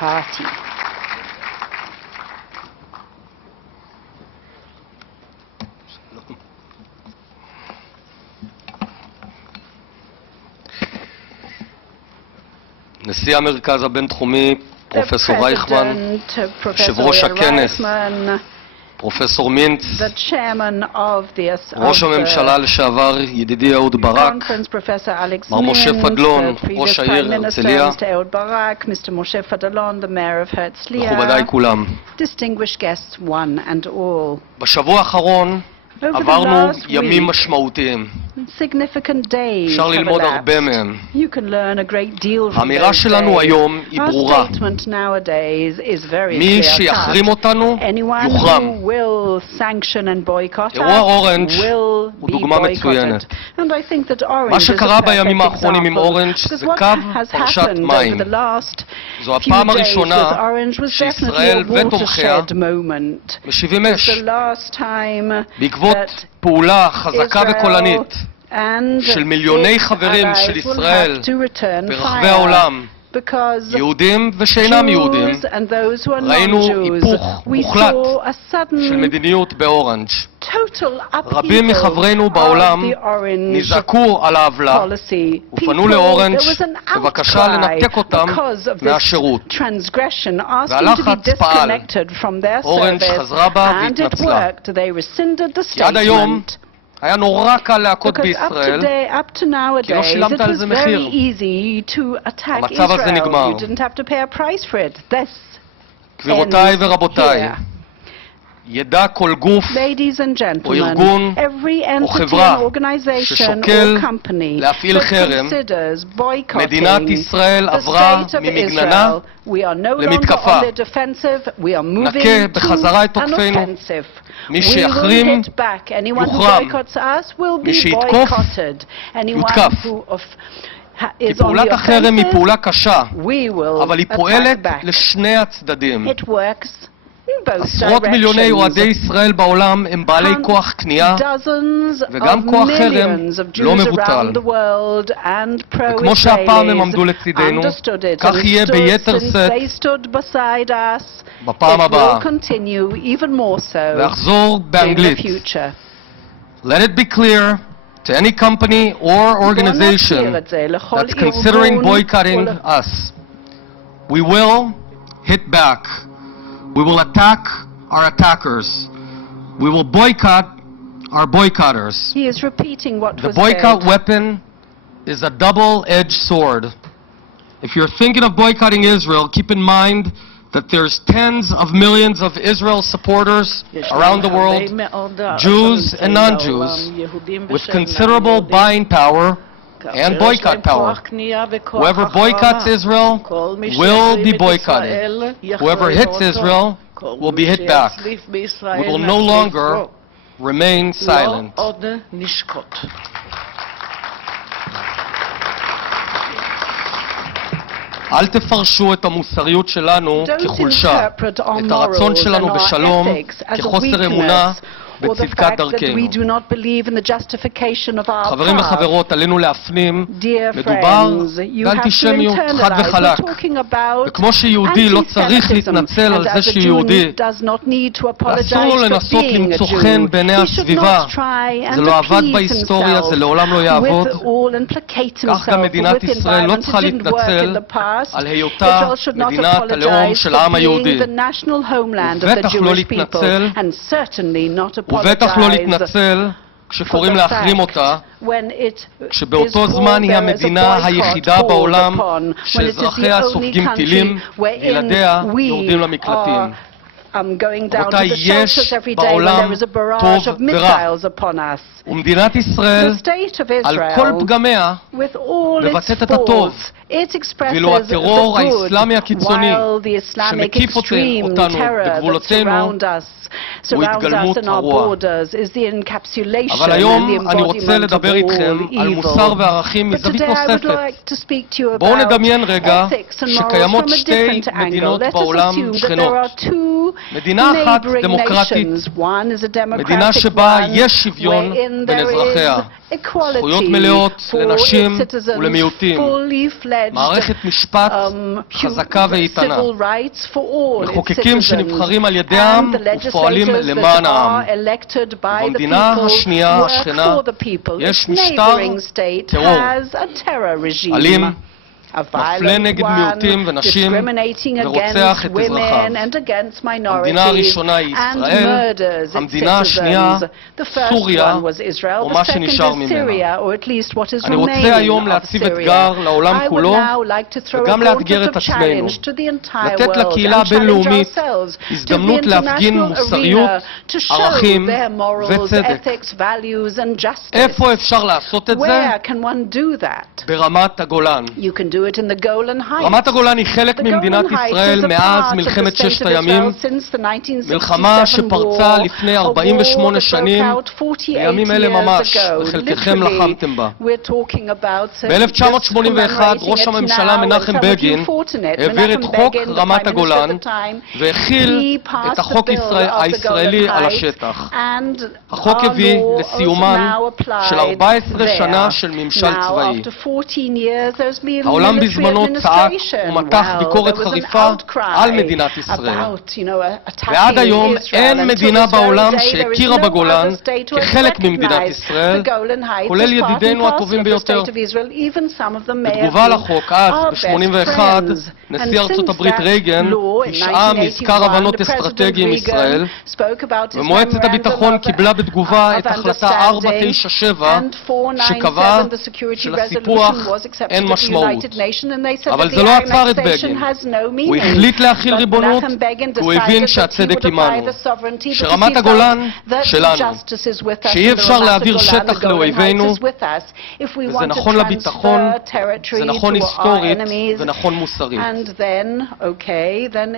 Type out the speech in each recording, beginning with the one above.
party. נשיא המרכז הבינתחומי, פרופסור רייכמן, יושב ראש הכנס, פרופסור מינץ, ראש הממשלה לשעבר ידידי אהוד ברק, מר משה פדלון, ראש העיר הרצליה, מכובדיי כולם. בשבוע האחרון עברנו ימים משמעותיים. אפשר ללמוד הרבה מהם. האמירה שלנו היום היא ברורה. מי שיחרים אותנו, יוחרם. אירוע אורנג' הוא דוגמה מצוינת. מה שקרה בימים האחרונים עם אורנג' זה קו פרשת מים. זו הפעם הראשונה שישראל ותומכיה משיבים אש. בעקבות פעולה חזקה וקולנית של מיליוני חברים של ישראל ברחבי העולם, יהודים ושאינם יהודים, ראינו היפוך מוחלט של מדיניות באורנג'. רבים מחברינו בעולם נזעקו על העוולה ופנו לאורנג' בבקשה לנתק אותם מהשירות. והלחץ פעל. אורנג' חזרה בה והתנצלה. כי עד היום היה נורא קל להכות בישראל, כי לא שילמת על זה מחיר. המצב הזה נגמר. גבירותיי ורבותיי, ידע כל גוף או ארגון או חברה ששוקל להפעיל חרם, מדינת ישראל עברה ממגננה למתקפה. נכה בחזרה את תוקפינו. מי שיחרים יוחרם, מי שיתקוף יותקף. כי פעולת החרם היא פעולה קשה, אבל היא פועלת לשני הצדדים. עשרות מיליוני אוהדי ישראל בעולם הם בעלי כוח קנייה וגם כוח חרם לא מבוטל. וכמו שהפעם הם עמדו לצידנו, כך יהיה ביתר שאת בפעם הבאה. ואחזור באנגלית. Let it be clear to any company or organization that's considering boycotting us. We will hit back. We will attack our attackers. We will boycott our boycotters. He is repeating what was said. The boycott weapon is a double-edged sword. If you're thinking of boycotting Israel, keep in mind that there's tens of millions of Israel supporters around the world, Jews and non-Jews, with considerable buying power and boycott power. Whoever boycotts Israel will be boycotted. Whoever hits Israel will be hit back. We will no longer remain silent. אל תפרשו את המוסריות שלנו כחולשה, את הרצון שלנו בשלום כחוסר אמונה בצדקת דרכנו. חברים וחברות, עלינו להפנים, מדובר באנטישמיות חד וחלק. וכמו שיהודי לא צריך להתנצל על זה שיהודי, ואסור לו לנסות למצוא חן בעיני הסביבה. זה לא עבד בהיסטוריה, זה לעולם לא יעבוד. כך גם מדינת ישראל לא צריכה להתנצל על היותה מדינת הלאום של העם היהודי. ובטח לא להתנצל ובטח לא להתנצל כשקוראים להחרים אותה, כשבאותו זמן היא המדינה היחידה בעולם שאזרחיה סופגים טילים וילדיה יורדים למקלטים. רבותיי, יש בעולם טוב ורע, ומדינת ישראל על כל פגמיה מבטאת את הטוב, ואילו הטרור האסלאמי הקיצוני שמקיף אותנו בגבולותינו הוא התגלמות הרוע. אבל היום אני רוצה לדבר איתכם על מוסר וערכים מזווית נוספת. בואו נדמיין רגע שקיימות שתי מדינות בעולם שכנות. מדינה אחת דמוקרטית, מדינה שבה יש שוויון בין אזרחיה, זכויות מלאות לנשים ולמיעוטים. מערכת משפט חזקה ואיתנה, מחוקקים שנבחרים על ידי העם ופועלים למען העם. במדינה השנייה, השכנה, יש משטר טרור, אלים, מפלה נגד מיעוטים ונשים ורוצח את אזרחיו. המדינה הראשונה היא ישראל, המדינה השנייה סוריה, או מה שנשאר ממנה. אני רוצה היום להציב אתגר לעולם כולו וגם לאתגר את עצמנו, לתת לקהילה הבינלאומית הזדמנות להפגין מוסריות, ערכים וצדק. איפה אפשר לעשות את זה? ברמת הגולן. רמת הגולן היא חלק ממדינת ישראל מאז מלחמת ששת הימים, מלחמה שפרצה לפני 48 שנים, בימים אלה ממש, וחלקכם לחמתם בה. ב-1981 ראש הממשלה מנחם בגין העביר את חוק רמת הגולן והכיל את החוק הישראלי על השטח. החוק הביא לסיומן של 14 שנה של ממשל צבאי. העולם בזמנו צעק ומתח ביקורת חריפה על מדינת ישראל. ועד היום אין מדינה בעולם שהכירה בגולן כחלק ממדינת ישראל, כולל ידידינו הטובים ביותר. בתגובה לחוק, אז, ב-81, נשיא ארצות הברית רייגן השעה מזכר הבנות אסטרטגי עם ישראל, ומועצת הביטחון קיבלה בתגובה את החלטה 497 שקבעה שלסיפוח אין משמעות. אבל זה לא עצר את בגין. הוא החליט להכיל ריבונות, והוא הבין שהצדק עימנו, שרמת הגולן שלנו, שאי אפשר להעביר שטח לאויבינו, וזה נכון לביטחון, זה נכון היסטורית ונכון מוסרית.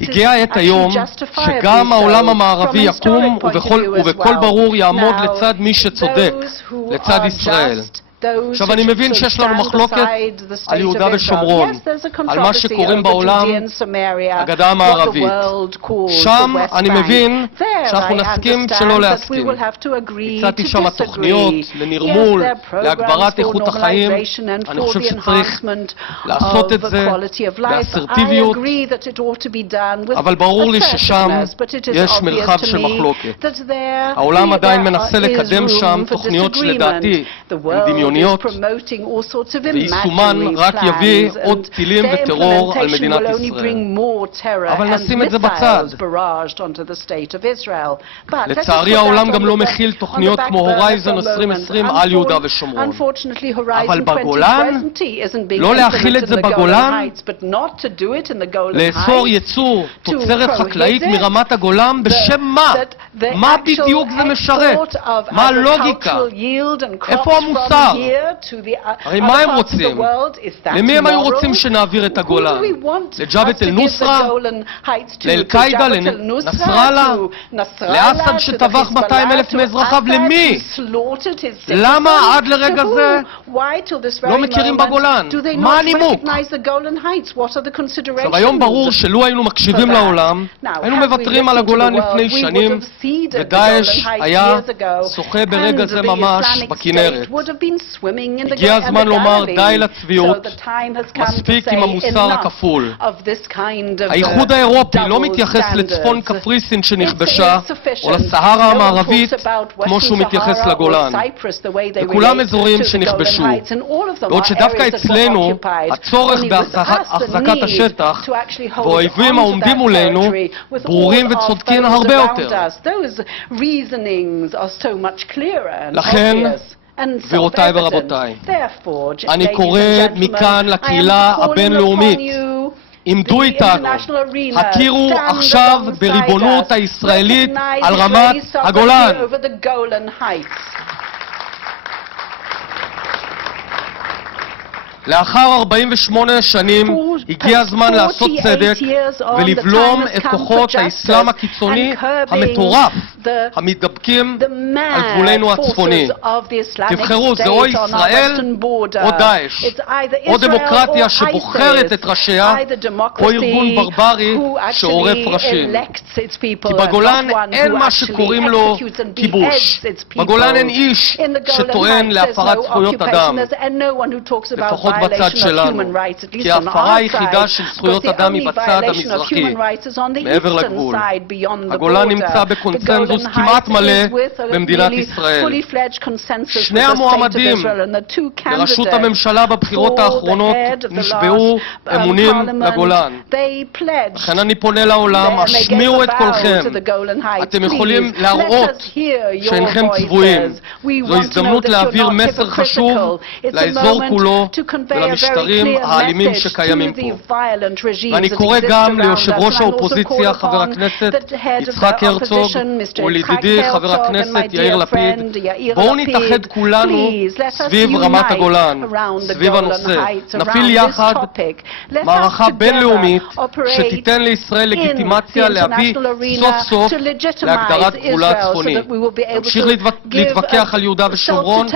הגיעה העת היום שגם העולם המערבי יקום ובקול ברור יעמוד לצד מי שצודק, לצד ישראל. עכשיו אני מבין שיש לנו מחלוקת על יהודה ושומרון, על מה שקוראים בעולם הגדה המערבית. שם אני מבין שאנחנו נסכים שלא להסכים. הצעתי שם תוכניות לנרמול, להגברת איכות החיים. אני חושב שצריך לעשות את זה באסרטיביות, אבל ברור לי ששם יש מרחב של מחלוקת. העולם עדיין מנסה לקדם שם תוכניות שלדעתי הן דמיוניות, ויישומן רק יביא עוד טילים וטרור על מדינת ישראל. אבל נשים את זה בצד. לצערי העולם גם לא מכיל תוכניות כמו הורייזן 2020 על יהודה ושומרון. אבל בגולן, לא להכיל את זה בגולן, לאסור ייצור תוצרת חקלאית מרמת הגולן בשם מה? מה בדיוק זה משרת? מה הלוגיקה? איפה המוסר? הרי מה הם רוצים? למי הם היו רוצים שנעביר את הגולן? לג'בהת אל-נוסרה? לאל-קאידה? לנסראללה? לאסד שטבח 200,000 מאזרחיו? למי? למה עד לרגע זה לא מכירים בגולן? מה הנימוק? עכשיו היום ברור שלו היינו מקשיבים לעולם, היינו מוותרים על הגולן לפני שנים, ודאעש היה שוחה ברגע זה ממש בכנרת. הגיע הזמן לומר די לצביעות, מספיק עם המוסר הכפול. האיחוד האירופי לא מתייחס לצפון קפריסין שנכבשה, או לסהרה המערבית, כמו שהוא מתייחס לגולן. וכולם אזורים שנכבשו. בעוד שדווקא אצלנו, הצורך בהחזקת השטח, והאויבים העומדים מולנו, ברורים וצודקים הרבה יותר. לכן, גבירותיי ורבותיי, אני קורא מכאן לקהילה הבינלאומית, עמדו איתנו, הכירו עכשיו בריבונות הישראלית על רמת הגולן. לאחר 48 שנים הגיע הזמן לעשות צדק ולבלום את כוחות האסלאם הקיצוני המטורף המתדבקים על גבולנו הצפוני. תבחרו, זה או ישראל או דאעש, או דמוקרטיה שבוחרת את ראשיה, או ארגון ברברי שעורף ראשים. כי בגולן אין מה שקוראים לו כיבוש. בגולן אין איש שטוען להפרת זכויות אדם, לפחות בצד שלנו. כי ההפרה היחידה של זכויות אדם היא בצד המזרחי, מעבר לגבול. הגולן נמצא בקונצנזוס כמעט מלא במדינת ישראל. שני המועמדים לראשות הממשלה בבחירות האחרונות נשבעו אמונים לגולן. לכן אני פונה לעולם, השמיעו את קולכם. אתם יכולים להראות שאינכם צבועים. זו הזדמנות להעביר מסר חשוב לאזור כולו ולמשטרים האלימים שקיימים פה. ואני קורא גם ליושב ראש האופוזיציה חבר הכנסת יצחק הרצוג ולידידי חבר הכנסת יאיר לפיד, בואו נתאחד כולנו סביב רמת הגולן, סביב הנושא. נפעיל יחד מערכה בינלאומית שתיתן לישראל לגיטימציה להביא סוף סוף להגדרת גבולה הצפוני. נמשיך להתווכח על יהודה ושומרון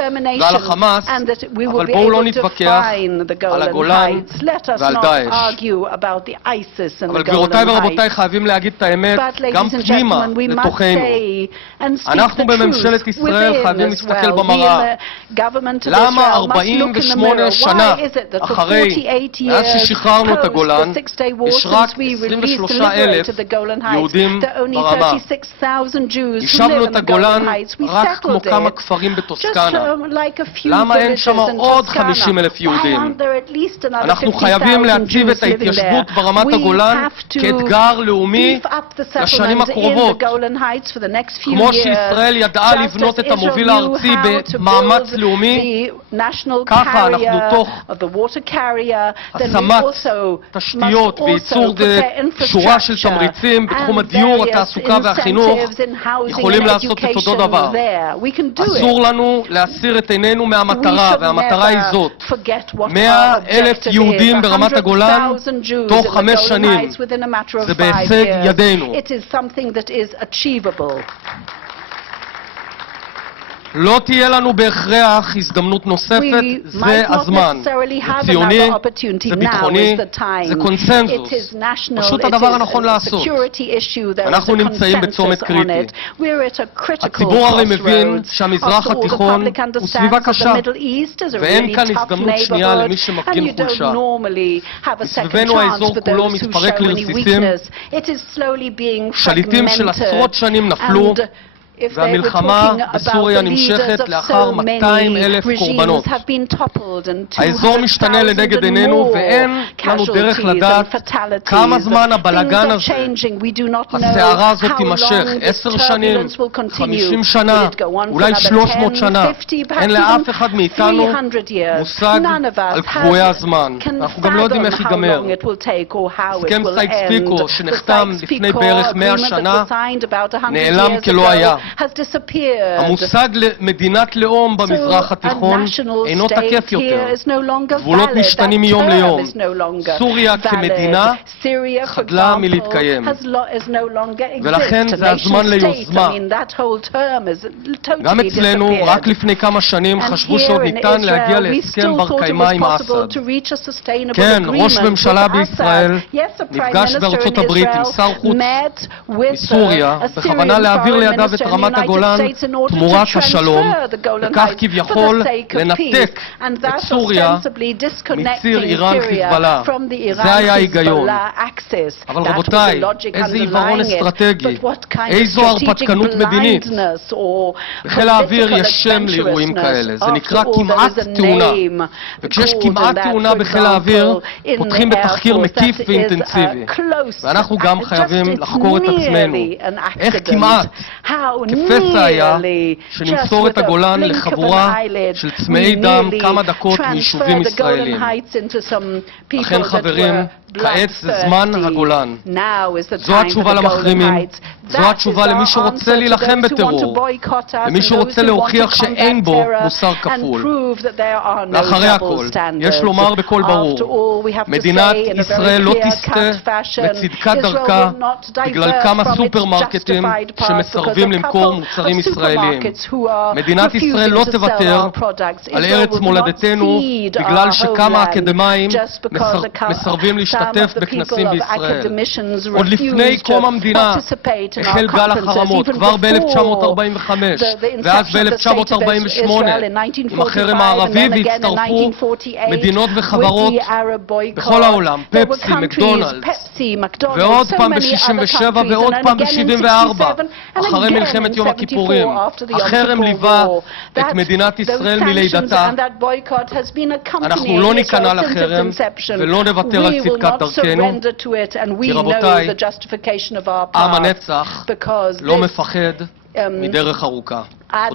ועל החמאס, אבל בואו לא נתווכח על הגולן ועל דאעש. אבל גבירותיי ורבותיי, חייבים להגיד את האמת גם פנימה לתוכנו. אנחנו בממשלת ישראל חייבים להסתכל במראה. למה 48 שנה אחרי, מאז ששחררנו את הגולן, יש רק 23,000 יהודים ברמה? יישבנו את הגולן רק כמו כמה כפרים בטוסקנה. למה אין שם עוד 50,000 יהודים? אנחנו חייבים להציב את ההתיישבות ברמת הגולן כאתגר לאומי לשנים הקרובות. כמו שישראל ידעה לבנות את המוביל הארצי במאמץ לאומי, ככה אנחנו תוך השמת תשתיות וייצור שורה של תמריצים בתחום הדיור, התעסוקה והחינוך יכולים לעשות את אותו דבר. אסור לנו להסיר את עינינו מהמטרה, והמטרה היא זאת: 100,000 יהודים ברמת הגולן תוך 5 שנים. זה בהישג ידינו. לא תהיה לנו בהכרח הזדמנות נוספת, זה הזמן. זה ציוני, זה ביטחוני, זה קונסנזוס. פשוט הדבר הנכון לעשות. אנחנו נמצאים בצומת קריטי. הציבור הרי מבין שהמזרח התיכון הוא סביבה קשה, ואין כאן הזדמנות שנייה למי שמפגין חולשה. מסביבנו האזור כולו מתפרק לרסיסים, שליטים של עשרות שנים נפלו, והמלחמה בסוריה נמשכת לאחר 200,000 קורבנות. האזור משתנה לנגד עינינו ואין לנו דרך לדעת כמה זמן הבלגן הזה, הסערה הזאת תימשך, 10 שנים, 50 שנה, אולי 300 שנה. אין לאף אחד מאיתנו מושג על קבועי הזמן. אנחנו גם לא יודעים איך ייגמר. הסכם סייקס-פיקו שנחתם לפני בערך 100 שנה נעלם כלא היה. המושג למדינת לאום במזרח התיכון אינו תקף יותר. גבולות משתנים מיום ליום. סוריה כמדינה חדלה מלהתקיים. ולכן זה הזמן ליוזמה. גם אצלנו, רק לפני כמה שנים חשבו שעוד ניתן להגיע להסכם בר קיימא עם אסד. כן, ראש ממשלה בישראל נפגש בארצות הברית עם שר חוץ מסוריה בכוונה להעביר לידיו את רמת הגולן תמורת השלום, וכך כביכול לנתק את סוריה מציר איראן חיזבאללה. זה היה ההיגיון. אבל רבותיי, איזה עיוורון אסטרטגי, איזו הרפתקנות מדינית. בחיל האוויר יש שם לאירועים כאלה, זה נקרא כמעט תאונה. וכשיש כמעט תאונה בחיל האוויר, פותחים בתחקיר מקיף ואינטנסיבי. ואנחנו גם חייבים לחקור את עצמנו. איך כמעט? כפסע היה שנמסור את הגולן לחבורה של צמאי דם כמה דקות מיישובים ישראלים. לכן חברים, כעת זה זמן הגולן. זו התשובה למחרימים, זו התשובה למי שרוצה להילחם בטרור, למי שרוצה להוכיח שאין בו מוסר כפול. ואחרי הכל, יש לומר בקול ברור, מדינת ישראל לא תסטה בצדקת דרכה בגלל כמה סופרמרקטים שמסרבים למכור מוצרים ישראלים. מדינת ישראל לא תוותר על ארץ מולדתנו בגלל שכמה אקדמאים מסרבים להשתתף בכנסים בישראל. עוד לפני קום המדינה החל גל החרמות, כבר ב-1945 ואז ב-1948 עם החרם הערבי, והצטרפו מדינות וחברות בכל העולם, פפסי, מקדונלדס, ועוד פעם ב-67 ועוד פעם ב-74 אחרי מלחמת יום הכיפורים. החרם ליווה את מדינת ישראל מלידתה. אנחנו לא ניכנע לחרם ולא נוותר על צדקת דרכנו, כי רבותיי, עם הנצח לא מפחד מדרך ארוכה. תודה.